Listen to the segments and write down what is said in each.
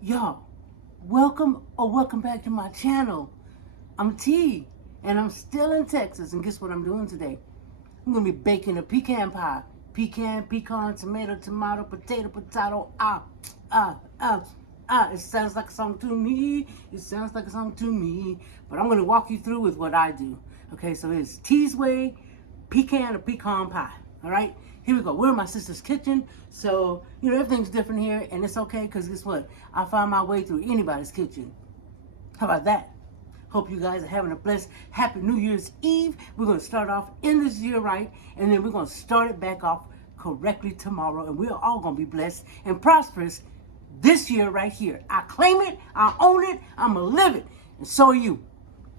Y'all, welcome back to my channel. I'm T, and I'm still in Texas, and guess what I'm doing today? I'm gonna be baking a pecan pie. Pecan, tomato, potato, it sounds like a song to me. It sounds like a song to me. But I'm gonna walk you through with what I do. Okay, so it's T's way, pecan pie. All right, here we go. We're in my sister's kitchen, so everything's different here, and it's okay because guess what? I find my way through anybody's kitchen. How about that? Hope you guys are having a blessed, happy New Year's Eve. We're going to start off in this year right, and then we're going to start it back off correctly tomorrow, and we're all going to be blessed and prosperous this year right here. I claim it, I own it, I'm going to live it, and so are you.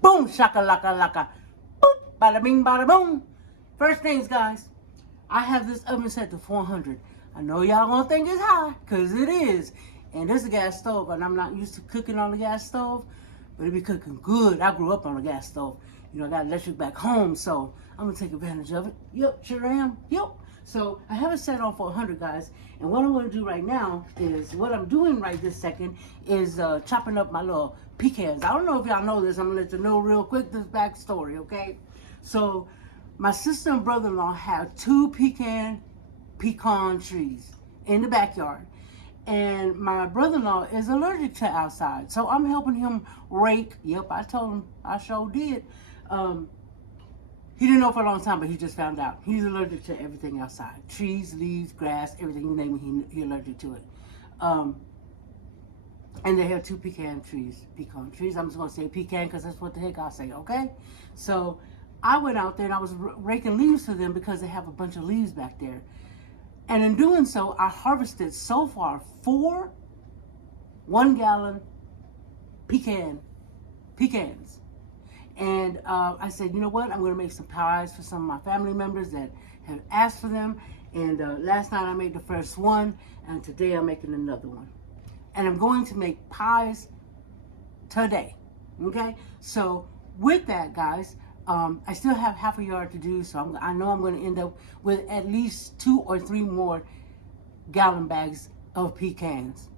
Boom, shaka laka laka. Boop, bada bing, bada boom. First things, guys, I have this oven set to 400. I know y'all going to think it's high, because it is. And this is a gas stove, and I'm not used to cooking on the gas stove. But it be cooking good. I grew up on a gas stove. I got electric back home, so I'm going to take advantage of it. Yep, sure am. Yep. So I have it set on for 100, guys. And what I'm going to do right now is, what I'm doing right this second is chopping up my little pecans. I don't know if y'all know this. I'm going to let you know real quick this backstory, okay? So my sister and brother-in-law have two pecan trees in the backyard. And my brother-in-law is allergic to outside. So I'm helping him rake. Yep, I told him. I sure did. He didn't know for a long time, but he just found out. He's allergic to everything outside. Trees, leaves, grass, everything. You name it, he's allergic to it. And they have two pecan trees. I'm just going to say pecan because that's what the heck I say, okay? So I went out there and I was raking leaves for them because they have a bunch of leaves back there. And in doing so, I harvested so far 4 1-gallon pecans. And I said, you know what? I'm going to make some pies for some of my family members that have asked for them. And last night I made the first one, and today I'm making another one. And I'm going to make pies today. Okay? So with that, guys, I still have half a yard to do, so I know I'm going to end up with at least 2 or 3 more gallon bags of pecans.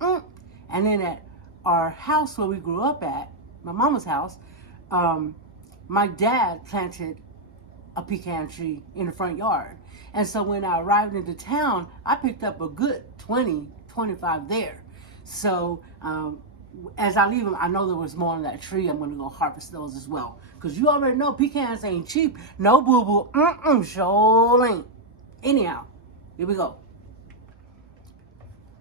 And then at our house where we grew up at, my mama's house, my dad planted a pecan tree in the front yard. And so when I arrived into town, I picked up a good 20, 25 there. So as I leave them, I know there was more on that tree. I'm going to go harvest those as well. Because you already know pecans ain't cheap. No, boo-boo. Sure ain't. Anyhow, here we go.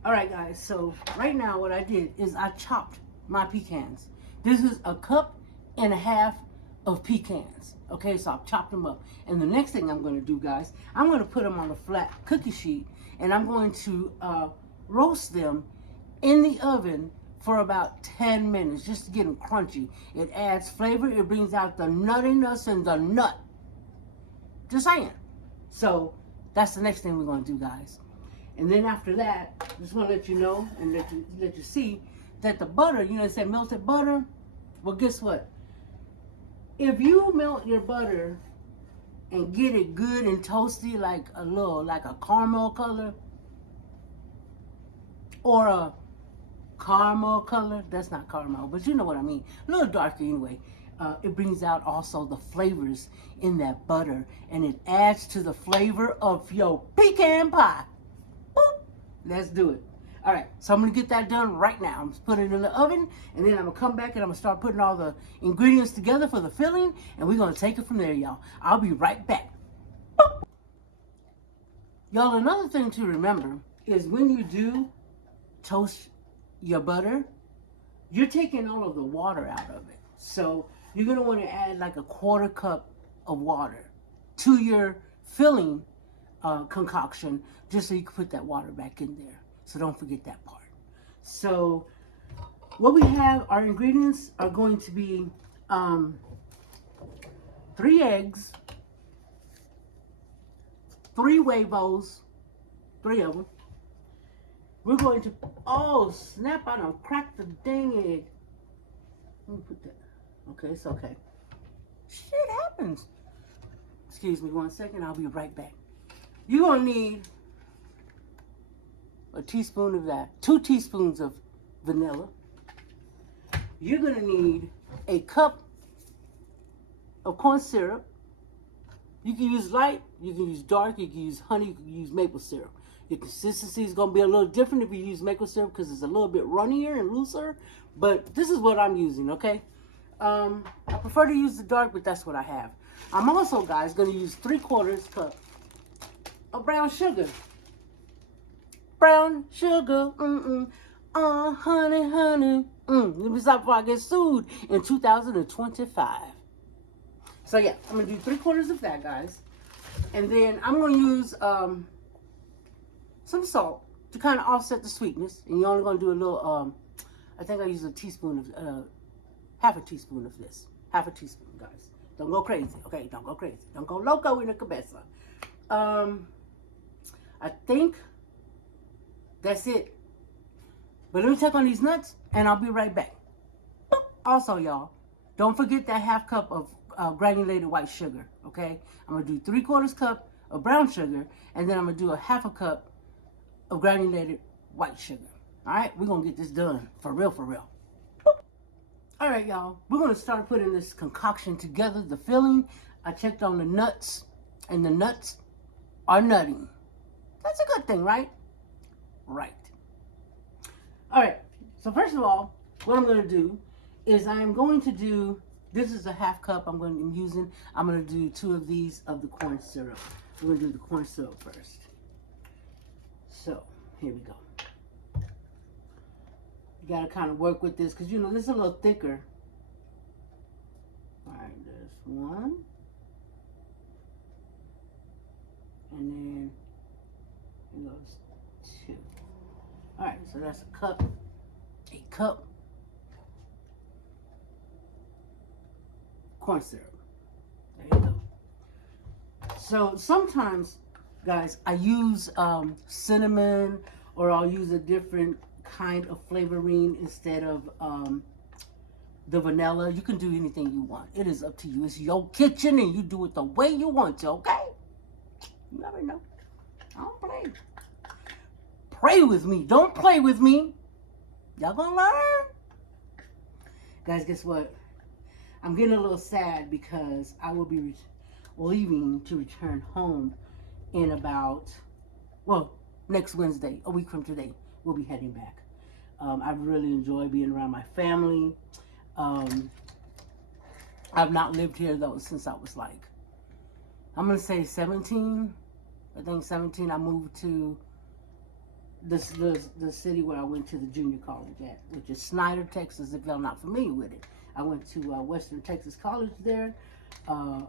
All right, guys. So right now what I did is I chopped my pecans. This is 1.5 cups of pecans. Okay, so I've chopped them up. And the next thing I'm going to do, guys, I'm going to put them on a flat cookie sheet. And I'm going to roast them in the oven for about 10 minutes, just to get them crunchy. It adds flavor. It brings out the nuttiness and the nut. Just saying. So that's the next thing we're going to do, guys. And then after that, just want to let you know and let you see that the butter, they say melted butter. Well, guess what? If you melt your butter and get it good and toasty, like a caramel color, or a caramel color, that's not caramel, but you know what I mean, a little darker anyway, it brings out also the flavors in that butter, and it adds to the flavor of your pecan pie. Boop. Let's do it. All right, so I'm gonna get that done right now. I'm just putting it in the oven, and then I'm gonna come back and I'm gonna start putting all the ingredients together for the filling, and we're gonna take it from there, y'all. I'll be right back. Boop. Y'all, another thing to remember is when you do toast your butter, you're taking all of the water out of it. So you're going to want to add like a 1/4 cup of water to your filling concoction, just so you can put that water back in there. So don't forget that part. So what we have, our ingredients are going to be 3 eggs, 3 huevos, 3 of them. We're going to, oh snap, I done cracked the dang egg. Let me put that, okay, it's okay. Shit happens. Excuse me 1 second, I'll be right back. You're gonna need a teaspoon of that, 2 teaspoons of vanilla. You're going to need a cup of corn syrup. You can use light, you can use dark, you can use honey, you can use maple syrup. Your consistency is going to be a little different if you use maple syrup because it's a little bit runnier and looser. But this is what I'm using, okay? I prefer to use the dark, but that's what I have. I'm also, guys, going to use 3/4 cup of brown sugar. Brown sugar, honey, honey. Let me stop before I get sued in 2025. So yeah, I'm going to do 3/4 of that, guys. And then I'm going to use some salt to kind of offset the sweetness. And you're only going to do a little, I think I use a teaspoon of, half a teaspoon of this. Half a teaspoon, guys. Don't go crazy, okay? Don't go crazy. Don't go loco in the cabeza. I think that's it. But let me check on these nuts, and I'll be right back. Also, y'all, don't forget that half cup of granulated white sugar, okay? I'm going to do 3/4 cup of brown sugar, and then I'm going to do a half a cup of granulated white sugar. All right? We're going to get this done for real, for real. All right, y'all. We're going to start putting this concoction together, the filling. I checked on the nuts, and the nuts are nutting. That's a good thing, right? Right. All right. So first of all, what I'm going to do is I am going to do, this is a half cup I'm using. I'm going to do 2 of these of the corn syrup. We're going to do the corn syrup first. So here we go. You got to kind of work with this because, you know, this is a little thicker. All right, there's 1. And then it goes 2. All right, so that's a cup. Corn syrup. There you go. So sometimes, guys, I use cinnamon, or I'll use a different kind of flavoring instead of the vanilla. You can do anything you want. It is up to you. It's your kitchen, and you do it the way you want to, okay? You never know. I don't play. Pray with me. Don't play with me. Y'all gonna learn? Guys, guess what? I'm getting a little sad because I will be leaving to return home in about, well, next Wednesday, a week from today, we'll be heading back. I really enjoy being around my family. I've not lived here, though, since I was like, I'm going to say 17. I think 17, I moved to the city where I went to the junior college at, which is Snyder, Texas, if y'all not familiar with it. I went to Western Texas College there on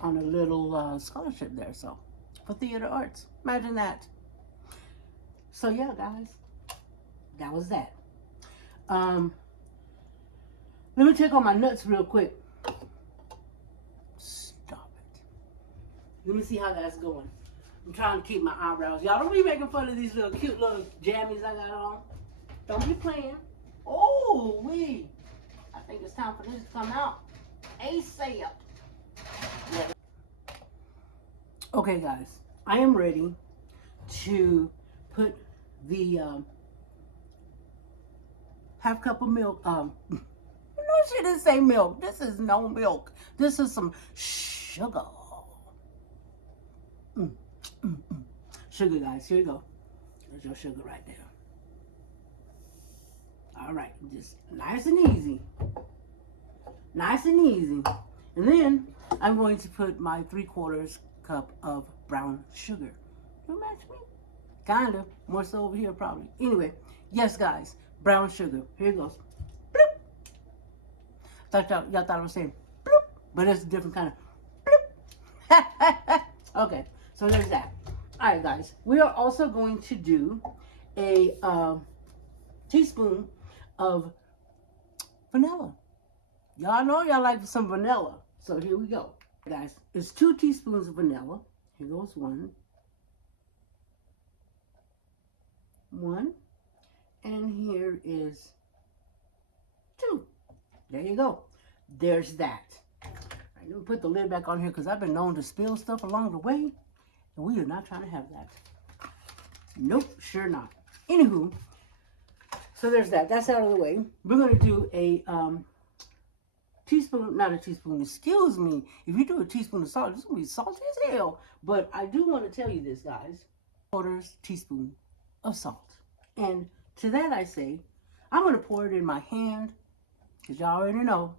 a little scholarship there, so for theater arts. Imagine that. So yeah, guys, that was that. Let me check on my nuts real quick. Stop it. Let me see how that's going. I'm trying to keep my eyebrows. Y'all don't be making fun of these little cute little jammies I got on. Don't be playing. Oh, wait. I think it's time for this to come out. ASAP. Yeah. Okay, guys. I am ready to put the half cup of milk. No, she didn't say milk. This is no milk. This is some sugar. Sugar, guys. Here you go. There's your sugar right there. All right, just nice and easy. Nice and easy. And then I'm going to put my 3/4 cup of brown sugar. You match me? Kinda. More so over here, probably. Anyway, yes, guys. Brown sugar. Here it goes. Bloop. Y'all thought I was saying bloop, but it's a different kind of bloop. Okay, so there's that. All right, guys. We are also going to do a teaspoon of vanilla. Y'all know y'all like some vanilla. So here we go. Guys, it's 2 teaspoons of vanilla. Here goes 1. 1. And here is 2. There you go. There's that. I'm going to put the lid back on here because I've been known to spill stuff along the way. And we are not trying to have that. Nope, sure not. Anywho, so there's that. That's out of the way. We're going to do a teaspoon, not a teaspoon, excuse me. If you do a teaspoon of salt, it's going to be salty as hell. But I do want to tell you this, guys. 1/4 teaspoon of salt. And to that I say, I'm going to pour it in my hand, because y'all already know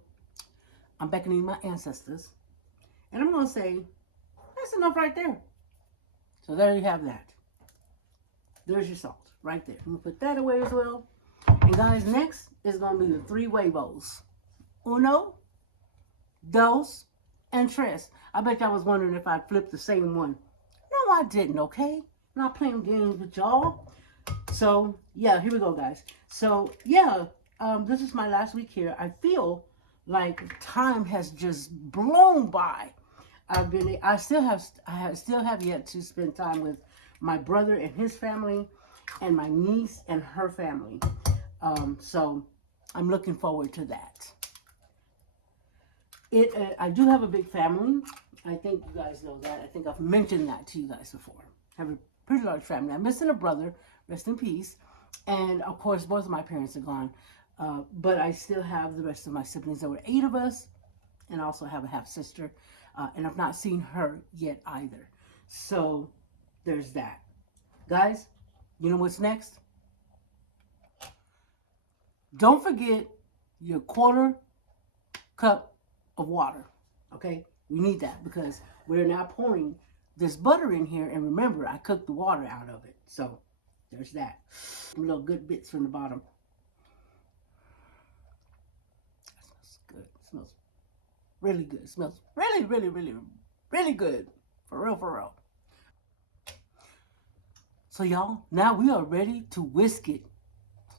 I'm beckoning my ancestors. And I'm going to say, that's enough right there. So there you have that. There's your salt right there. I'm going to put that away as well. And guys, next is going to be the 3 huevos. Uno, dos, and tres. I bet y'all was wondering if I'd flip the same one. No, I didn't, okay? Not playing games with y'all. So, yeah, here we go, guys. So, yeah, this is my last week here. I feel like time has just blown by. I still have yet to spend time with my brother and his family, and my niece and her family. So I'm looking forward to that. I do have a big family. I think you guys know that. I think I've mentioned that to you guys before. I have a pretty large family. I'm missing a brother, rest in peace. And of course, both of my parents are gone. But I still have the rest of my siblings. There were 8 of us, and I also have a half sister. And I've not seen her yet either. So there's that. Guys, you know what's next? Don't forget your 1/4 cup of water. Okay? We need that because we're now pouring this butter in here. And remember, I cooked the water out of it. So there's that. Some little good bits from the bottom. That smells good. It smells really good. It smells really, really, really, really good. For real, for real. So y'all, now we are ready to whisk it.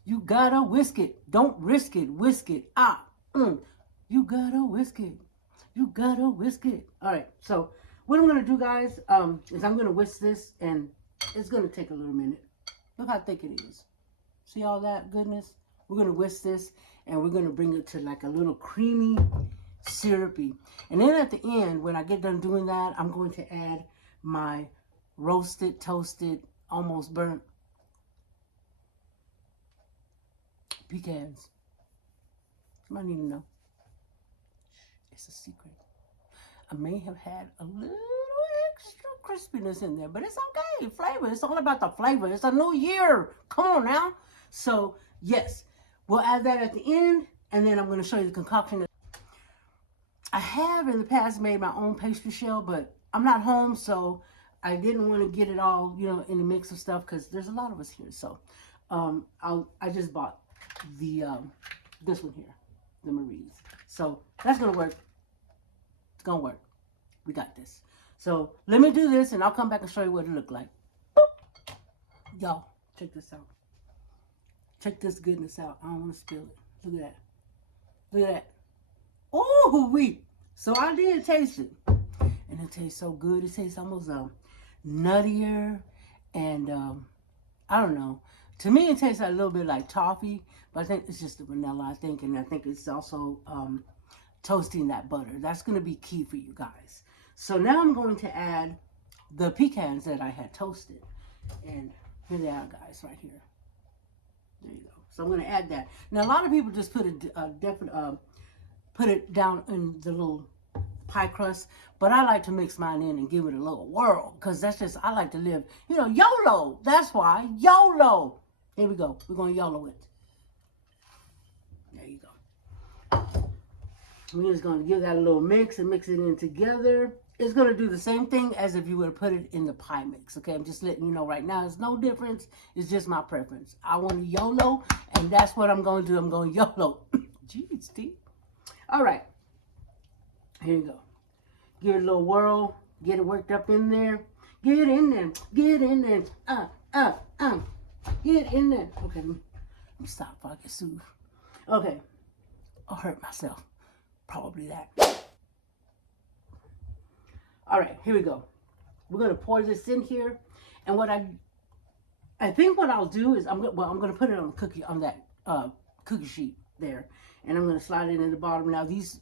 You gotta whisk it. Don't risk it. Whisk it. You gotta whisk it. You gotta whisk it. All right. So what I'm gonna do, guys, is I'm gonna whisk this, and it's gonna take a little minute. Look how thick it is. See all that goodness? We're gonna whisk this, and we're gonna bring it to like a little creamy, syrupy. And then at the end, when I get done doing that, I'm going to add my roasted, toasted, almost burnt pecans. Somebody need to know. It's a secret. I may have had a little extra crispiness in there, but it's okay. Flavor. It's all about the flavor. It's a new year. Come on now. So, yes, we'll add that at the end, and then I'm going to show you the concoction. I have in the past made my own pastry shell, but I'm not home, so I didn't want to get it all, in the mix of stuff because there's a lot of us here. So, I just bought the this one here, the Marie's. So that's gonna work. It's gonna work. We got this. So let me do this, and I'll come back and show you what it looked like. Y'all, check this out. Check this goodness out. I don't want to spill it. Look at that. Look at that. Oh, wee. So I did taste it, and it tastes so good. It tastes almost nuttier, and I don't know. To me, it tastes a little bit like toffee, but I think it's just the vanilla, and I think it's also toasting that butter. That's going to be key for you guys. So now I'm going to add the pecans that I had toasted, and here they are, guys, right here. There you go. So I'm going to add that. Now, a lot of people just put it down in the little pie crust, but I like to mix mine in and give it a little whirl, because that's just, I like to live, YOLO. That's why, YOLO. Here we go. We're going to YOLO it. There you go. We're just going to give that a little mix and mix it in together. It's going to do the same thing as if you would have put it in the pie mix. Okay, I'm just letting you know right now. There's no difference. It's just my preference. I want to YOLO, and that's what I'm going to do. I'm going YOLO. Jeez, Steve. All right. Here you go. Give it a little whirl. Get it worked up in there. Get in there. Get in there. Get in there. Okay, let me stop before I get sued. Okay. I'll hurt myself. Probably that. All right, here we go. We're going to pour this in here. And what I think what I'll do is I'm going to put it on that cookie sheet there. And I'm going to slide it in the bottom. Now, these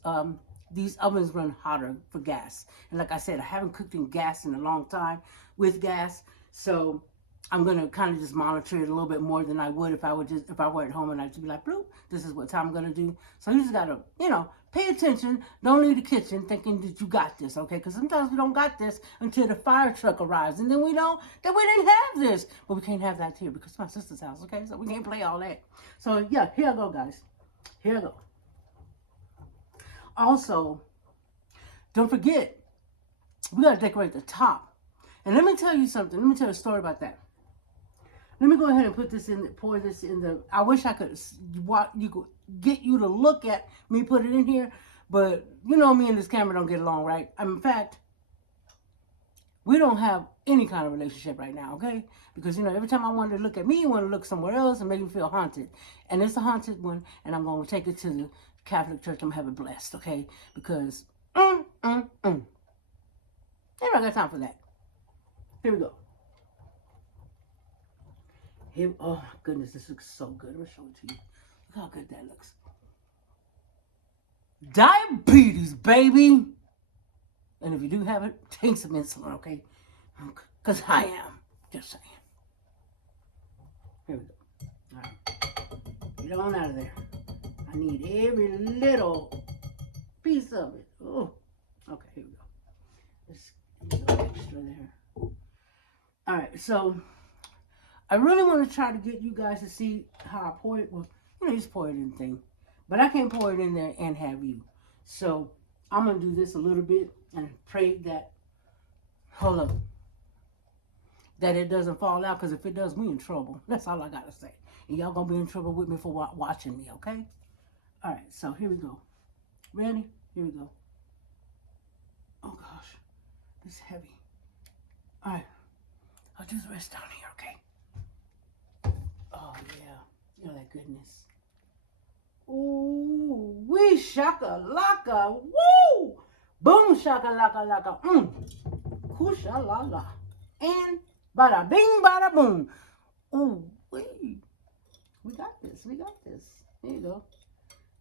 ovens run hotter for gas. And like I said, I haven't cooked in gas in a long time with gas. So I'm gonna kind of just monitor it a little bit more than I would if I were at home and I'd just be like, bloop, this is what time I'm gonna do. So you just gotta, pay attention. Don't leave the kitchen thinking that you got this, okay? Because sometimes we don't got this until the fire truck arrives, and then we know that we didn't have this. But we can't have that here because it's my sister's house, okay? So we can't play all that. So yeah, here I go, guys. Here I go. Also, don't forget, we gotta decorate the top. And let me tell you something. Let me tell you a story about that. Let me go ahead and put this in, pour this in the, I wish I could get you to look at me put it in here, but you know me and this camera don't get along, right? In fact, we don't have any kind of relationship right now, okay? Because, every time I want to look at me, you want to look somewhere else and make me feel haunted. And it's a haunted one, and I'm going to take it to the Catholic Church. I'm going to have it blessed, okay? Because, I don't got time for that. Here we go. Here, oh my goodness, this looks so good. Let me show it to you. Look how good that looks. Diabetes, baby. And if you do have it, take some insulin, okay? Because I am. Just saying. Here we go. All right. Get on out of there. I need every little piece of it. Oh. Okay, here we go. Let's get a little extra there. All right, so I really want to try to get you guys to see how I pour it. Well, just pour it in the thing. But I can't pour it in there and have you. So I'm going to do this a little bit and pray that, hold up, that it doesn't fall out. Because if it does, we in trouble. That's all I got to say. And y'all going to be in trouble with me for watching me, okay? All right, so here we go. Ready? Here we go. Oh, gosh. This is heavy. All right. I'll do the rest down here, okay? Oh, yeah. That goodness. Ooh, wee shaka-laka. Woo! Boom shaka-laka-laka. Kusha-la-la. And bada bing, bada boom. Ooh, wee. We got this. We got this. Here you go.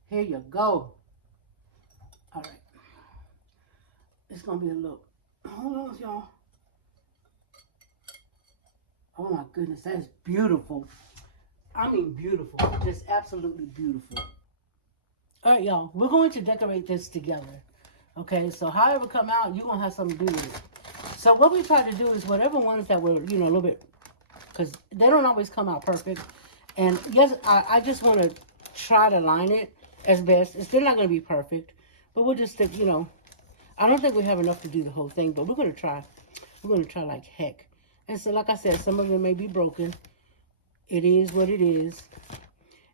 Here you go. All right. It's going to be a little. Hold on, y'all. Oh my goodness, that is beautiful. I mean beautiful. Just absolutely beautiful. All right, y'all. We're going to decorate this together. Okay, so however come out, you're going to have something to do with it. So what we try to do is whatever ones that were, a little bit, because they don't always come out perfect. And yes, I just want to try to line it as best. It's still not going to be perfect, but we'll just, I don't think we have enough to do the whole thing, but we're going to try. We're going to try like heck. And so, like I said, some of them may be broken. It is what it is.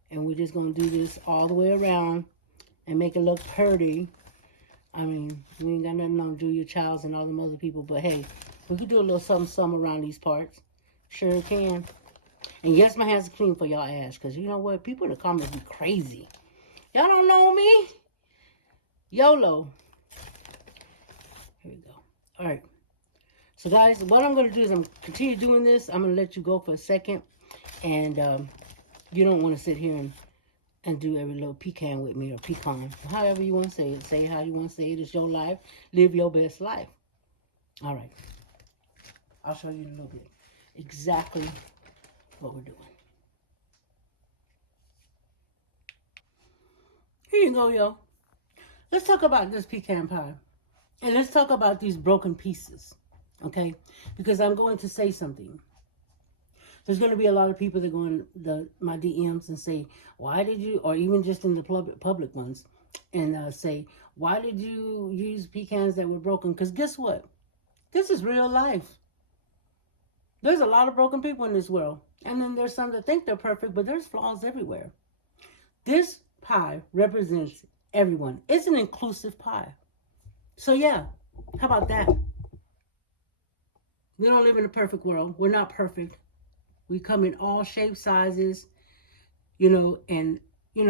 And we're just going to do this all the way around and make it look pretty. I mean, we ain't got nothing on Julia Childs and all them other people. But, hey, we could do a little something around these parts. Sure can. And, yes, my hands are clean for y'all ass. Because, you know what? People in the comments be crazy. Y'all don't know me. YOLO. Here we go. All right. So, guys, what I'm going to do is I'm continue doing this. I'm going to let you go for a second. And you don't want to sit here and do every little pecan with me or pecan. However you want to say it. Say it how you want to say it. It's your life. Live your best life. All right. I'll show you in a little bit exactly what we're doing. Here you go, yo. Let's talk about this pecan pie. And let's talk about these broken pieces. Okay, because I'm going to say something. There's going to be a lot of people that go in my DMs and say, why did you, or even just in the public ones, and say, why did you use pecans that were broken? Because guess what? This is real life. There's a lot of broken people in this world. And then there's some that think they're perfect, but there's flaws everywhere. This pie represents everyone. It's an inclusive pie. So yeah, how about that? We don't live in a perfect world. We're not perfect. We come in all shapes, sizes, and,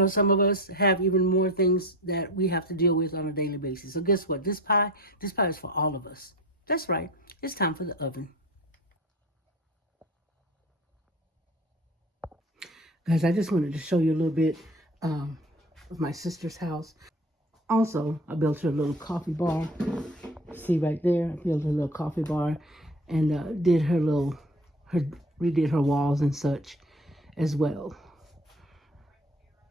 some of us have even more things that we have to deal with on a daily basis. So guess what? This pie is for all of us. That's right. It's time for the oven. Guys, I just wanted to show you a little bit of my sister's house. Also, I built her a little coffee bar. See right there? I built a little coffee bar and did her redid her walls and such as well.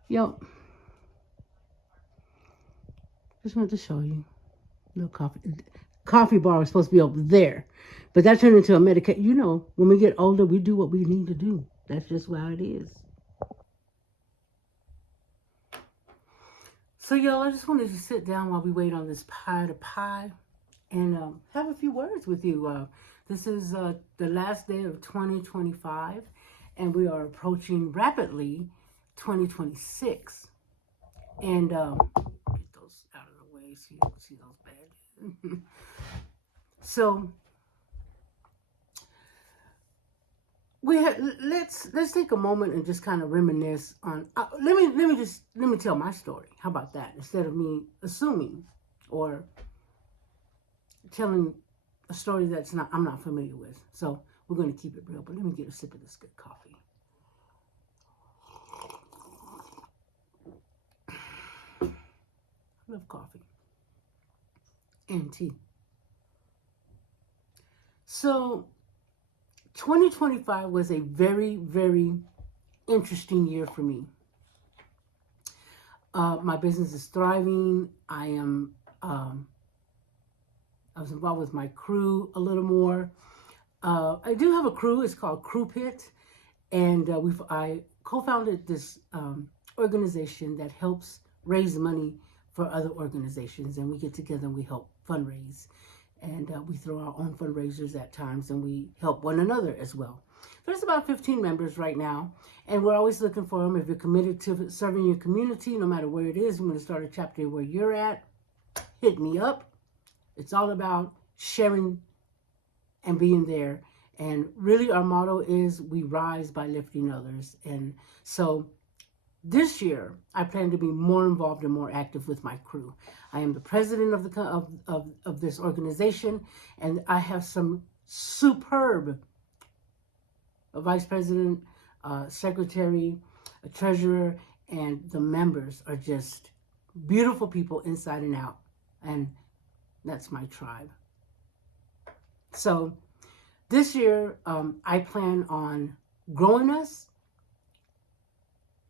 Yep. Just wanted to show you. Little coffee bar was supposed to be over there, but that turned into a medication. You know, when we get older, we do what we need to do. That's just how it is. So, y'all, I just wanted to sit down while we wait on this pie to pie and have a few words with you. This is the last day of 2025, and we are approaching rapidly 2026. And get those out of the way so you don't see those bad. So we have, let's take a moment and just kind of reminisce on. Let me tell my story. How about that? Instead of me assuming or telling a story I'm not familiar with. So we're going to keep it real. But let me get a sip of this good coffee. I love coffee and tea. So 2025 was a very, very interesting year for me. My business is thriving. I was involved with my crew a little more. I do have a crew. It's called Crew Pit, and I co-founded this organization that helps raise money for other organizations, and we get together and we help fundraise. And we throw our own fundraisers at times, and we help one another as well. There's about 15 members right now, and we're always looking for them. If you're committed to serving your community, no matter where it is, I'm going to start a chapter where you're at. Hit me up. It's all about sharing and being there. And really, our motto is we rise by lifting others. And so this year, I plan to be more involved and more active with my crew. I am the president of this organization, and I have some superb vice president, secretary, a treasurer, and the members are just beautiful people inside and out, and that's my tribe. So this year, I plan on growing us.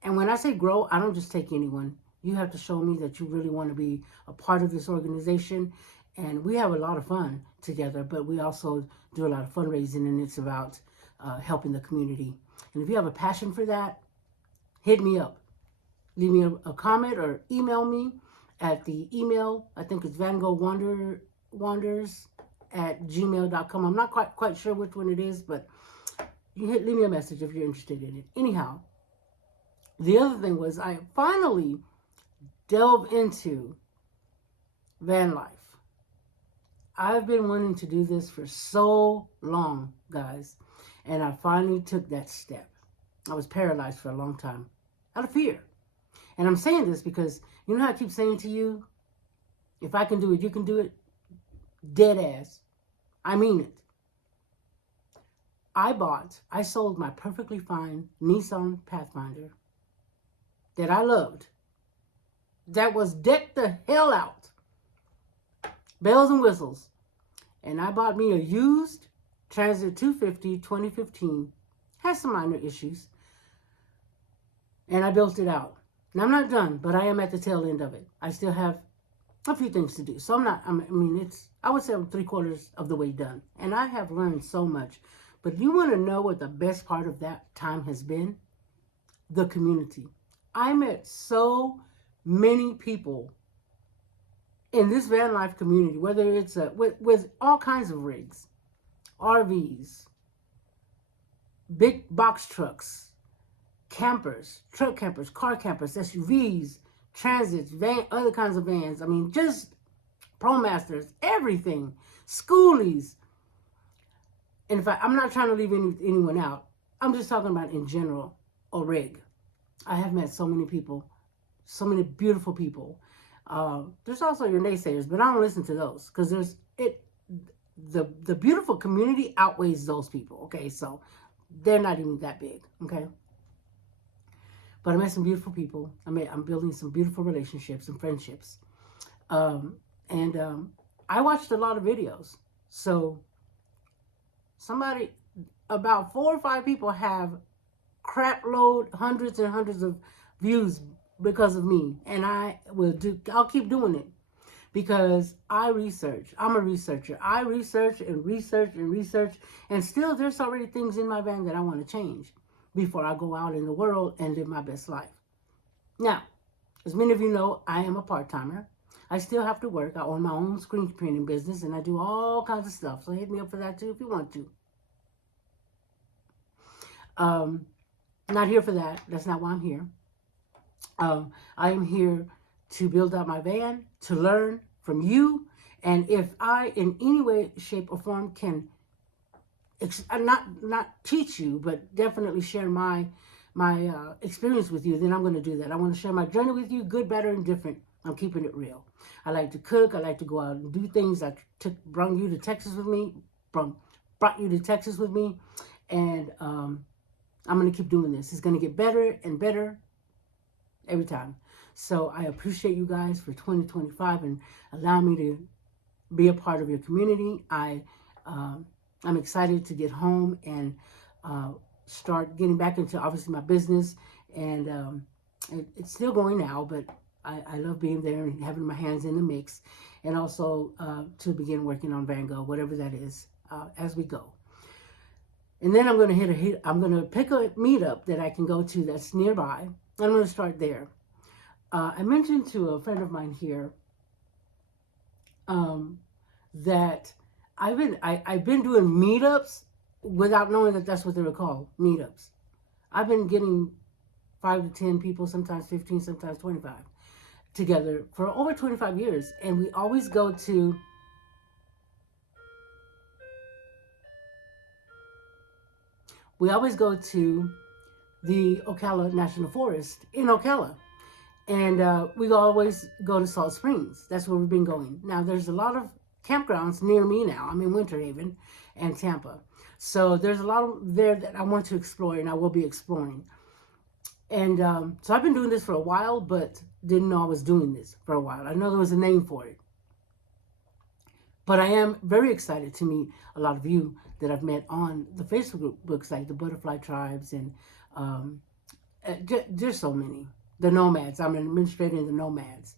And when I say grow, I don't just take anyone. You have to show me that you really want to be a part of this organization. And we have a lot of fun together, but we also do a lot of fundraising, and it's about helping the community. And if you have a passion for that, hit me up. Leave me a comment or email me at the email. I think it's vangoWanders@gmail.com. I'm not quite sure which one it is, but leave me a message if you're interested in it. Anyhow, the other thing was I finally delved into van life. I've been wanting to do this for so long, guys, and I finally took that step. I was paralyzed for a long time out of fear. And I'm saying this because, you know how I keep saying to you, if I can do it, you can do it? Dead ass. I mean it. I sold my perfectly fine Nissan Pathfinder that I loved, that was decked the hell out, bells and whistles, and I bought me a used Transit 250 2015, has some minor issues, and I built it out. Now I'm not done, but I am at the tail end of it. I still have a few things to do, so I would say I'm 3/4 of the way done, and I have learned so much. But you want to know what the best part of that time has been? The community. I met so many people in this van life community, whether it's with all kinds of rigs, RVs, big box trucks, campers, truck campers, car campers, SUVs, transits, other kinds of vans. I mean, just ProMasters, everything, schoolies. And I'm not trying to leave anyone out. I'm just talking about in general, a rig. I have met so many people, so many beautiful people. There's also your naysayers, but I don't listen to those because the beautiful community outweighs those people. Okay, so they're not even that big. Okay, but I met some beautiful people. I'm building some beautiful relationships and friendships, and I watched a lot of videos. So about 4 or 5 people have crap load, hundreds and hundreds of views because of me. And I'll keep doing it because I research. I'm a researcher. I research and research and research. And still there's already things in my van that I want to change before I go out in the world and live my best life. Now, as many of you know, I am a part-timer. I still have to work. I own my own screen printing business and I do all kinds of stuff. So hit me up for that too if you want to. Not here for that. That's not why I'm here. I am here to build out my van, to learn from you. And if I, in any way, shape, or form, can not teach you, but definitely share my experience with you, then I'm going to do that. I want to share my journey with you, good, better, and different. I'm keeping it real. I like to cook. I like to go out and do things. I brought you to Texas with me, and I'm going to keep doing this. It's going to get better and better every time. So I appreciate you guys for 2025 and allow me to be a part of your community. I'm excited to get home and start getting back into obviously my business, and it's still going now, but I love being there and having my hands in the mix, and also to begin working on Van Gogh, whatever that is, as we go. And then I'm going to pick a meetup that I can go to that's nearby. I'm going to start there. I mentioned to a friend of mine here that I've been doing meetups without knowing that that's what they were called, meetups. I've been getting 5 to 10 people, sometimes 15, sometimes 25, together for over 25 years, and we always go to the Ocala National Forest in Ocala. And we always go to Salt Springs. That's where we've been going. Now, there's a lot of campgrounds near me now. I'm in Winter Haven and Tampa. So there's a lot of there that I want to explore, and I will be exploring. And so I've been doing this for a while, but didn't know I was doing this for a while. I know there was a name for it. But I am very excited to meet a lot of you that I've met on the Facebook groups, like the Butterfly Tribes, and just so many. The Nomads. I'm an administrator in the Nomads.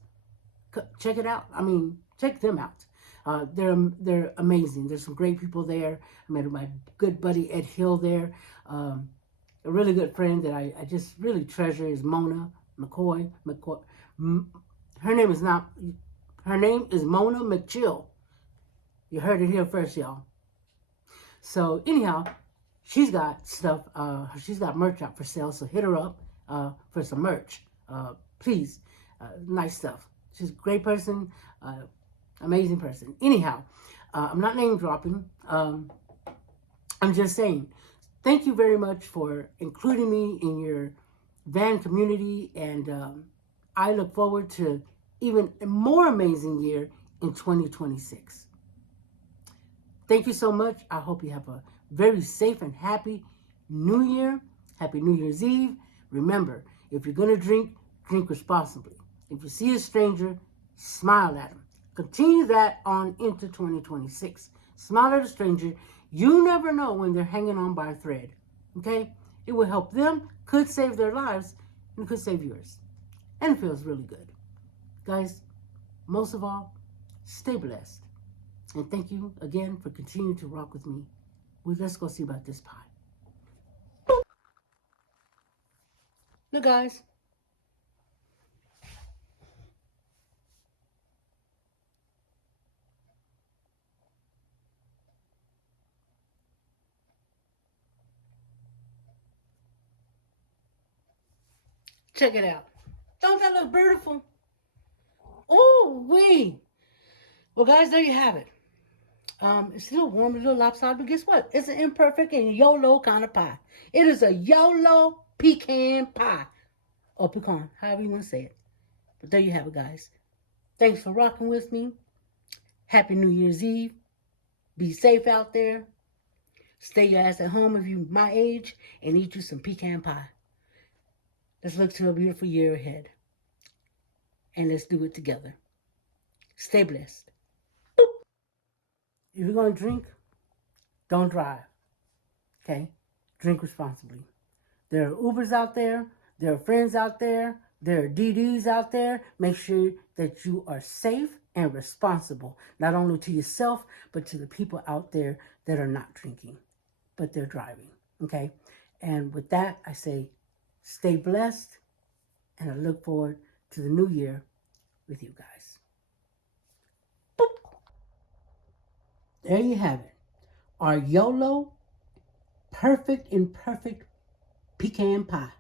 Check it out. I mean, check them out. They're amazing. There's some great people there. I met my good buddy Ed Hill there. A really good friend that I just really treasure is Mona McCoy. Her name is Mona McChill. You heard it here first, y'all. So anyhow, she's got stuff. She's got merch out for sale. So hit her up for some merch. Please, nice stuff. She's a great person, amazing person. Anyhow, I'm not name dropping. I'm just saying, thank you very much for including me in your van community, and I look forward to even a more amazing year in 2026. Thank you so much. I hope you have a very safe and happy New Year. Happy New Year's Eve. Remember, if you're going to drink, drink responsibly. If you see a stranger, smile at them. Continue that on into 2026. Smile at a stranger. You never know when they're hanging on by a thread. Okay? It will help them, could save their lives, and could save yours. And it feels really good. Guys, most of all, stay blessed. And thank you again for continuing to rock with me. Well, let's go see about this pie. Look, guys. Check it out. Don't that look beautiful? Oh, wee. Well, guys, there you have it. It's a little warm, a little lopsided, but guess what? It's an imperfect and YOLO kind of pie. It is a YOLO pecan pie. Or pecan, however you want to say it. But there you have it, guys. Thanks for rocking with me. Happy New Year's Eve. Be safe out there. Stay your ass at home if you're my age, and eat you some pecan pie. Let's look to a beautiful year ahead. And let's do it together. Stay blessed. Boop. If you're going to drink, don't drive. Okay? Drink responsibly. There are Ubers out there. There are friends out there. There are DDs out there. Make sure that you are safe and responsible, not only to yourself, but to the people out there that are not drinking, but they're driving. Okay? And with that, I say stay blessed, and I look forward to the new year with you guys. Boop. There you have it. Our YOLO Perfect Imperfect Pecan Pie.